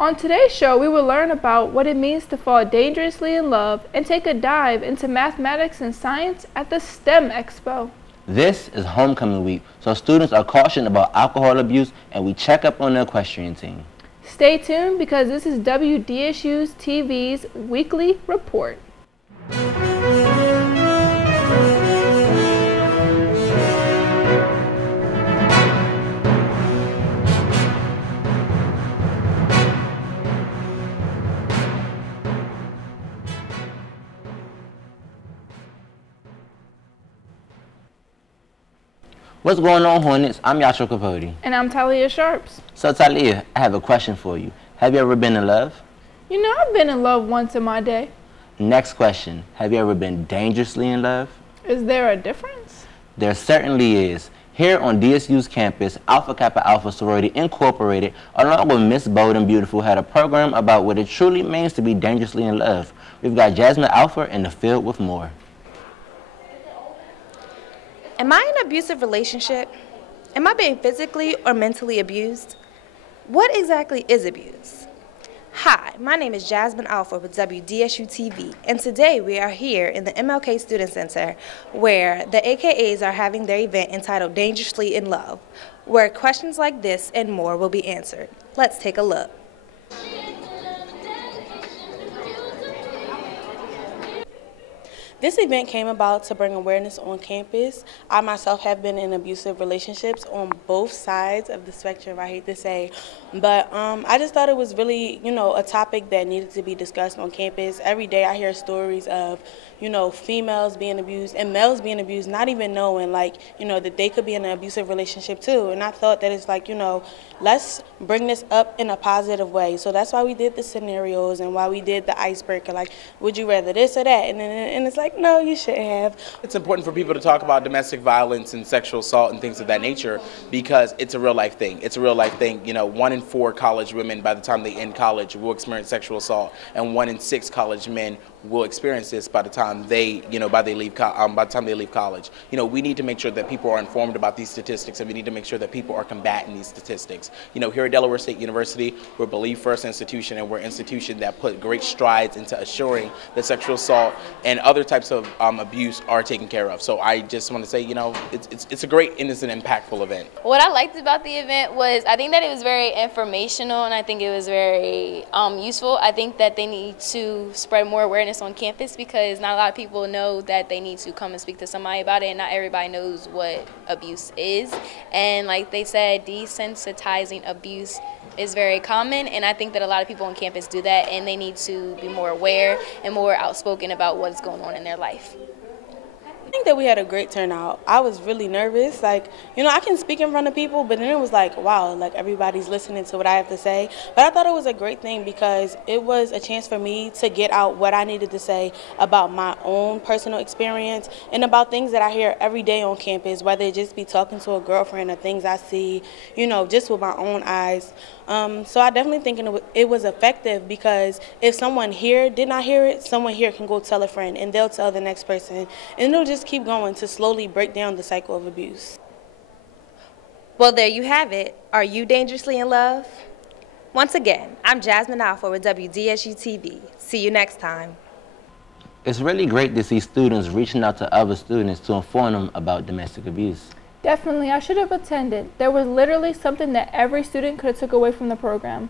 On today's show, we will learn about what it means to fall dangerously in love and take a dive into mathematics and science at the STEM Expo. This is homecoming week, so students are cautioned about alcohol abuse and we check up on the equestrian team. Stay tuned because this is WDSU-TV's weekly report. What's going on, Hornets? I'm Yashua Capote. And I'm Talia Sharps. So Talia, I have a question for you. Have you ever been in love? You know, I've been in love once in my day. Next question. Have you ever been dangerously in love? Is there a difference? There certainly is. Here on DSU's campus, Alpha Kappa Alpha Sorority Incorporated, along with Miss Bold and Beautiful, had a program about what it truly means to be dangerously in love. We've got Jasmine Alpha in the field with more. Am I in an abusive relationship? Am I being physically or mentally abused? What exactly is abuse? Hi, my name is Jasmine Alpha with WDSU-TV, and today we are here in the MLK Student Center where the AKAs are having their event entitled Dangerously in Love, where questions like this and more will be answered. Let's take a look. This event came about to bring awareness on campus. I myself have been in abusive relationships on both sides of the spectrum, I hate to say. But I just thought it was really, a topic that needed to be discussed on campus. Every day I hear stories of, females being abused and males being abused, not even knowing, that they could be in an abusive relationship too. And I thought that it's let's bring this up in a positive way. So that's why we did the scenarios and why we did the icebreaker, would you rather this or that? And it's no, you shouldn't have. It's important for people to talk about domestic violence and sexual assault and things of that nature because it's a real life thing. It's a real life thing. 1 in 4 college women by the time they end college will experience sexual assault, and 1 in 6 college men will experience this by the time they, by the time they leave college. We need to make sure that people are informed about these statistics, and we need to make sure that people are combating these statistics. Here at Delaware State University, we're a Believe First institution, and we're an institution that put great strides into assuring that sexual assault and other types of abuse are taken care of. So I just want to say, it's a great and it's an impactful event. What I liked about the event was I think that it was very informational, and I think it was very useful. I think that they need to spread more awareness on campus because not a lot of people know that they need to come and speak to somebody about it, and not everybody knows what abuse is. And like they said, desensitizing abuse is very common, and I think that a lot of people on campus do that, and they need to be more aware and more outspoken about what's going on in their life. I think that we had a great turnout. I was really nervous. I can speak in front of people, but then it was wow, everybody's listening to what I have to say. But I thought it was a great thing because it was a chance for me to get out what I needed to say about my own personal experience and about things that I hear every day on campus, whether it just be talking to a girlfriend or things I see, just with my own eyes. So I definitely think it was effective because if someone here did not hear it, someone here can go tell a friend and they'll tell the next person, and it'll just keep going to slowly break down the cycle of abuse. Well, there you have it. Are you dangerously in love? Once again, I'm Jasmine Alpha with WDSU-TV. See you next time. It's really great to see students reaching out to other students to inform them about domestic abuse. Definitely, I should have attended. There was literally something that every student could have took away from the program.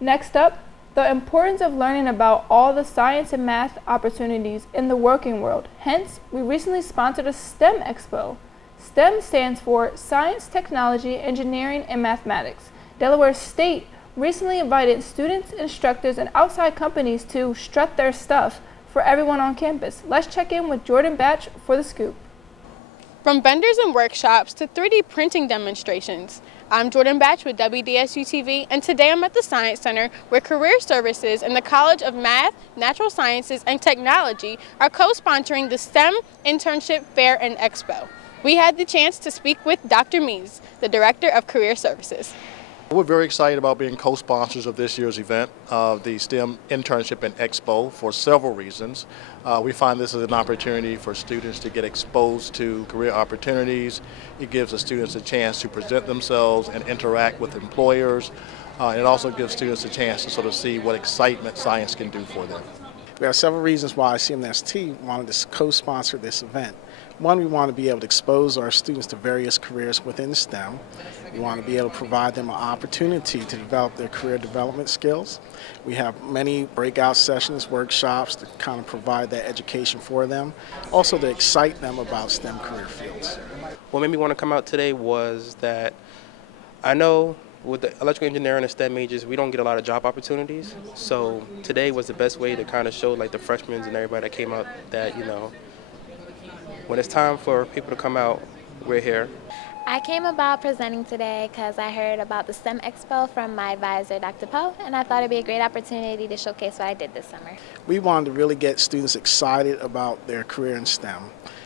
Next up, the importance of learning about all the science and math opportunities in the working world. Hence, we recently sponsored a STEM Expo. STEM stands for Science, Technology, Engineering, and Mathematics. Delaware State recently invited students, instructors, and outside companies to strut their stuff for everyone on campus. Let's check in with Jordan Batch for the scoop. From vendors and workshops to 3D printing demonstrations, I'm Jordan Batch with WDSU-TV, and today I'm at the Science Center where Career Services and the College of Math, Natural Sciences, and Technology are co-sponsoring the STEM Internship Fair and Expo. We had the chance to speak with Dr. Mees, the Director of Career Services. We're very excited about being co-sponsors of this year's event, the STEM Internship and Expo, for several reasons. We find this as an opportunity for students to get exposed to career opportunities. It gives the students a chance to present themselves and interact with employers. It also gives students a chance to sort of see what excitement science can do for them. There are several reasons why CMST wanted to co-sponsor this event. One, we want to be able to expose our students to various careers within STEM. We want to be able to provide them an opportunity to develop their career development skills. We have many breakout sessions, workshops to kind of provide that education for them, also to excite them about STEM career fields. What made me want to come out today was that I know with the electrical engineering and STEM majors, we don't get a lot of job opportunities. So today was the best way to kind of show like the freshmen and everybody that came out that, you know, when it's time for people to come out, we're here. I came about presenting today because I heard about the STEM Expo from my advisor, Dr. Poe, and I thought it'd be a great opportunity to showcase what I did this summer. We wanted to really get students excited about their career in STEM.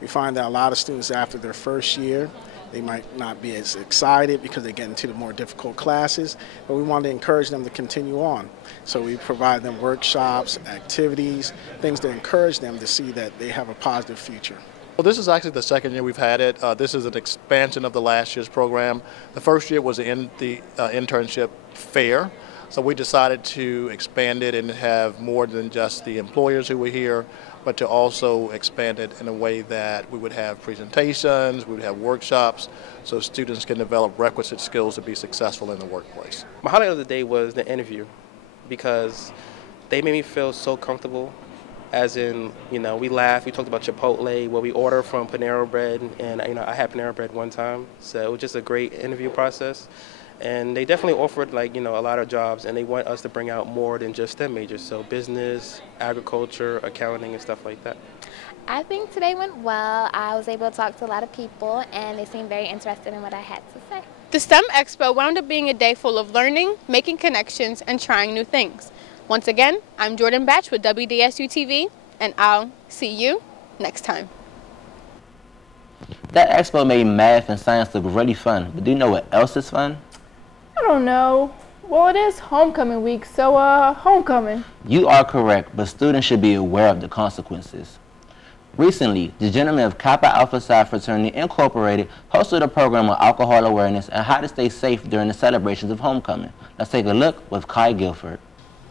We find that a lot of students after their first year, they might not be as excited because they get into the more difficult classes, but we want to encourage them to continue on. So we provide them workshops, activities, things to encourage them to see that they have a positive future. Well, this is actually the second year we've had it. This is an expansion of the last year's program. The first year was the internship fair. So we decided to expand it and have more than just the employers who were here, but to also expand it in a way that we would have presentations, we would have workshops, so students can develop requisite skills to be successful in the workplace. My highlight of the day was the interview because they made me feel so comfortable. As in, you know, we laughed, we talked about Chipotle, where we order from Panera Bread, and, you know, I had Panera Bread one time, so it was just a great interview process. And they definitely offered, like, you know, a lot of jobs, and they want us to bring out more than just STEM majors, so business, agriculture, accounting, and stuff like that. I think today went well. I was able to talk to a lot of people, and they seemed very interested in what I had to say. The STEM Expo wound up being a day full of learning, making connections, and trying new things. Once again, I'm Jordan Batch with WDSU-TV, and I'll see you next time. That expo made math and science look really fun, but do you know what else is fun? I don't know. Well, it is homecoming week, so homecoming. You are correct, but students should be aware of the consequences. Recently, the gentlemen of Kappa Alpha Psi Fraternity Incorporated hosted a program on alcohol awareness and how to stay safe during the celebrations of homecoming. Let's take a look with Kai Guilford.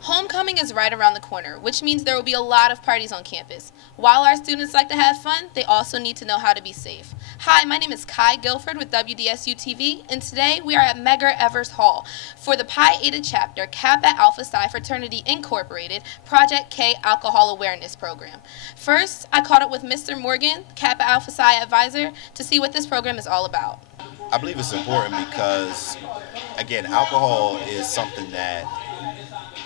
Homecoming is right around the corner, which means there will be a lot of parties on campus. While our students like to have fun, they also need to know how to be safe. Hi, my name is Kai Guilford with WDSU-TV, and today we are at Medgar Evers Hall for the Pi Eta chapter Kappa Alpha Psi Fraternity Incorporated Project K Alcohol Awareness Program. First, I caught up with Mr. Morgan, Kappa Alpha Psi advisor, to see what this program is all about. I believe it's important because, again, alcohol is something that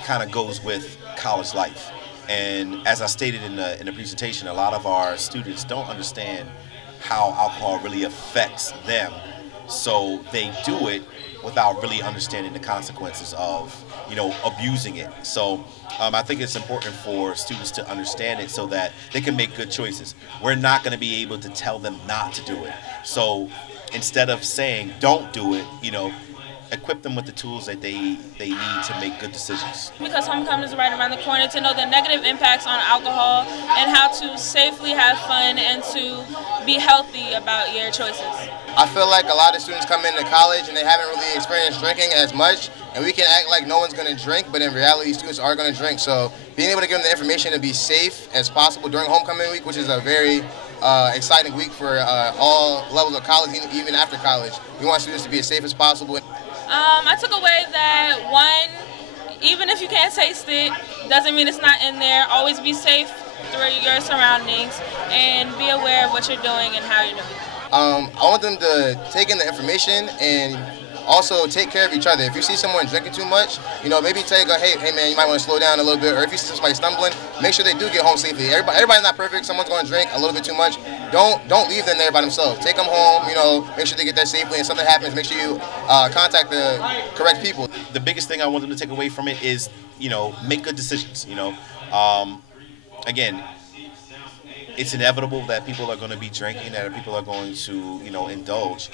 kind of goes with college life, and as I stated in the presentation, a lot of our students don't understand how alcohol really affects them, so they do it without really understanding the consequences of, you know, abusing it. So I think it's important for students to understand it so that they can make good choices. We're not going to be able to tell them not to do it, so instead of saying don't do it, you know, equip them with the tools that they need to make good decisions. Because homecoming is right around the corner, to know the negative impacts on alcohol and how to safely have fun and to be healthy about your choices. I feel like a lot of students come into college and they haven't really experienced drinking as much, and we can act like no one's going to drink, but in reality students are going to drink. So being able to give them the information to be safe as possible during homecoming week, which is a very exciting week for all levels of college, even after college. We want students to be as safe as possible. I took away that, one, even if you can't taste it, doesn't mean it's not in there. Always be safe through your surroundings and be aware of what you're doing and how you're doing it. I want them to take in the information and also take care of each other. If you see someone drinking too much, you know, maybe tell you, hey man, you might want to slow down a little bit. Or if you see somebody stumbling, make sure they do get home safely. Everybody's not perfect. Someone's going to drink a little bit too much. Don't leave them there by themselves. Take them home. You know, make sure they get there safely. And something happens, make sure you contact the correct people. The biggest thing I want them to take away from it is, you know, make good decisions. You know, again, it's inevitable that people are going to be drinking, that people are going to, you know, indulge.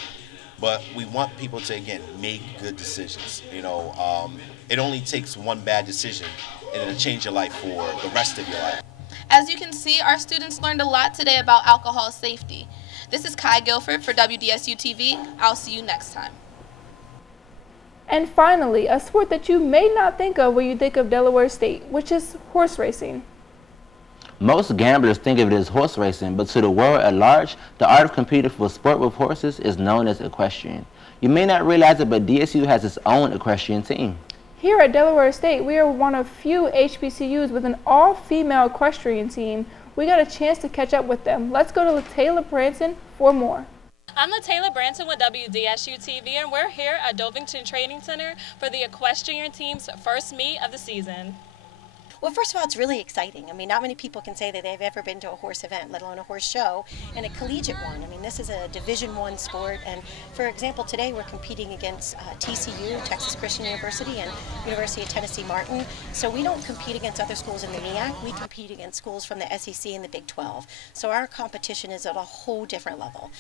But we want people to, again, make good decisions. You know, it only takes one bad decision and it'll change your life for the rest of your life. As you can see, our students learned a lot today about alcohol safety. This is Kai Guilford for WDSU-TV. I'll see you next time. And finally, a sport that you may not think of when you think of Delaware State, which is horse racing. Most gamblers think of it as horse racing, but to the world at large, the art of competing for a sport with horses is known as equestrian. You may not realize it, but DSU has its own equestrian team. Here at Delaware State, we are one of few HBCUs with an all-female equestrian team. We got a chance to catch up with them. Let's go to Taylor Branson for more. I'm Taylor Branson with WDSU-TV, and we're here at Dovington Training Center for the equestrian team's first meet of the season. Well, first of all, it's really exciting. I mean, not many people can say that they've ever been to a horse event, let alone a horse show, and a collegiate one. I mean, this is a Division I sport, and for example, today we're competing against TCU, Texas Christian University, and University of Tennessee Martin. So we don't compete against other schools in the MEAC, we compete against schools from the SEC and the Big 12. So our competition is at a whole different level.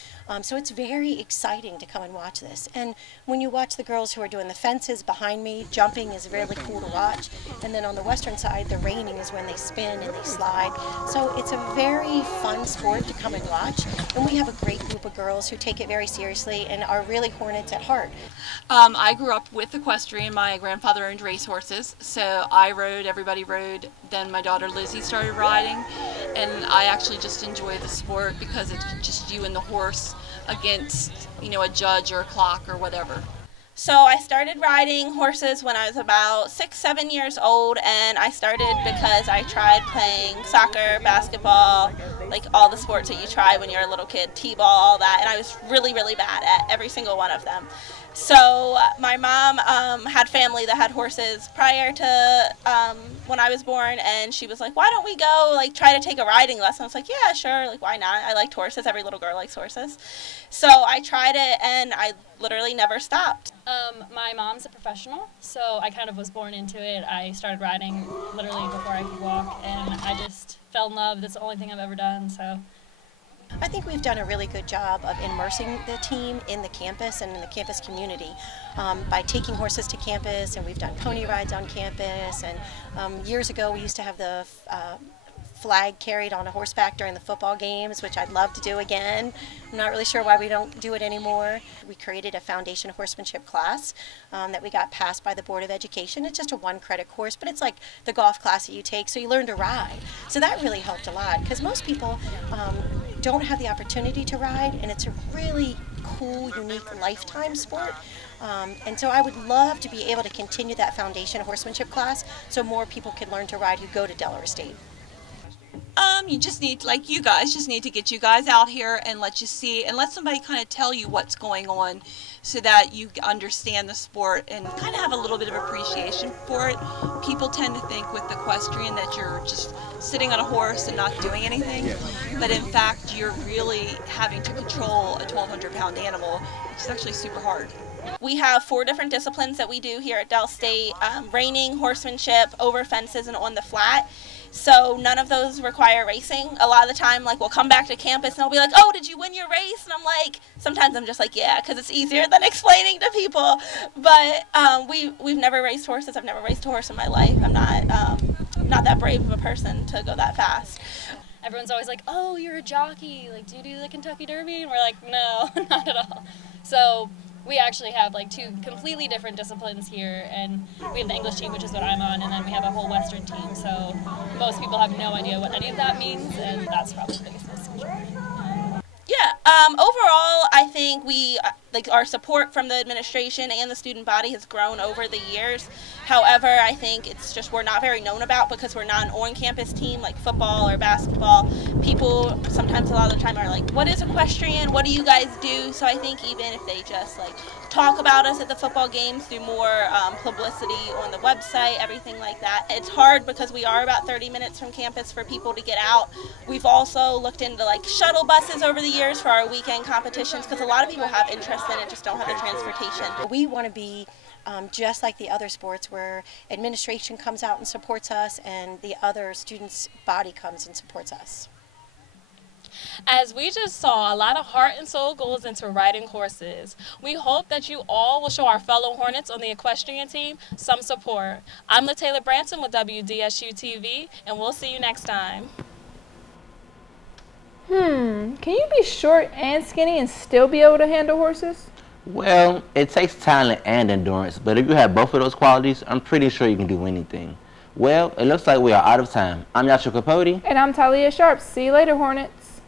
So it's very exciting to come and watch this. And when you watch the girls who are doing the fences behind me, jumping is really cool to watch. And then on the western side, the reining is when they spin and they slide. So it's a very fun sport to come and watch. And we have a great group of girls who take it very seriously and are really Hornets at heart. I grew up with equestrian. My grandfather owned racehorses, so I rode, everybody rode. Then my daughter Lizzie started riding, and I actually just enjoy the sport because it's just you and the horse against, you know, a judge or a clock or whatever. So I started riding horses when I was about 6, 7 years old, and I started because I tried playing soccer, basketball, like all the sports that you try when you're a little kid, t-ball, all that, and I was really, really bad at every single one of them. So my mom had family that had horses prior to when I was born, and she was like, why don't we go like try to take a riding lesson? I was like, yeah, sure, like why not? I liked horses. Every little girl likes horses. So I tried it, and I literally never stopped. My mom's a professional, so I kind of was born into it. I started riding literally before I could walk, and I just fell in love. That's the only thing I've ever done, so. I think we've done a really good job of immersing the team in the campus and in the campus community by taking horses to campus, and we've done pony rides on campus, and years ago we used to have the flag carried on a horseback during the football games, which I'd love to do again. I'm not really sure why we don't do it anymore. We created a foundation horsemanship class that we got passed by the Board of Education. It's just a 1-credit course, but it's like the golf class that you take, so you learn to ride. So that really helped a lot, because most people don't have the opportunity to ride, and it's a really cool, unique lifetime sport. And so I would love to be able to continue that foundation horsemanship class so more people can learn to ride who go to Delaware State. You just need, like you guys, just need to get you guys out here and let you see, and let somebody kind of tell you what's going on so that you understand the sport and kind of have a little bit of appreciation for it. People tend to think with equestrian that you're just sitting on a horse and not doing anything, but in fact you're really having to control a 1,200-pound animal, which is actually super hard. We have 4 different disciplines that we do here at Del State: reining, horsemanship, over fences, and on the flat. So none of those require racing. A lot of the time, like, we'll come back to campus and they'll be like, oh, did you win your race? And I'm like, sometimes I'm just like, yeah, because it's easier than explaining to people. But we've never raced horses. I've never raced a horse in my life. I'm not that brave of a person to go that fast. Everyone's always like, oh, you're a jockey. Like, do you do the Kentucky Derby? And we're like, no, not at all. So we actually have like 2 completely different disciplines here, and we have the English team, which is what I'm on, and then we have a whole Western team, so most people have no idea what any of that means, and that's probably the biggest misconception. Yeah, overall, I think our support from the administration and the student body has grown over the years. However, I think it's just we're not very known about because we're not an on-campus team like football or basketball. People sometimes a lot of the time are like, what is equestrian? What do you guys do? So I think even if they just like talk about us at the football games, do more publicity on the website, everything like that. It's hard because we are about 30 minutes from campus for people to get out. We've also looked into like shuttle buses over the years for our weekend competitions because a lot of people have interest in it, just don't have the transportation. We want to be just like the other sports where administration comes out and supports us and the other students' body comes and supports us. As we just saw, a lot of heart and soul goes into riding horses. We hope that you all will show our fellow Hornets on the equestrian team some support. I'm Taylor Branson with WDSU-TV, and we'll see you next time. Can you be short and skinny and still be able to handle horses? Well, it takes talent and endurance, but if you have both of those qualities, I'm pretty sure you can do anything. Well, it looks like we are out of time. I'm Yasha Capote. And I'm Talia Sharp. See you later, Hornets.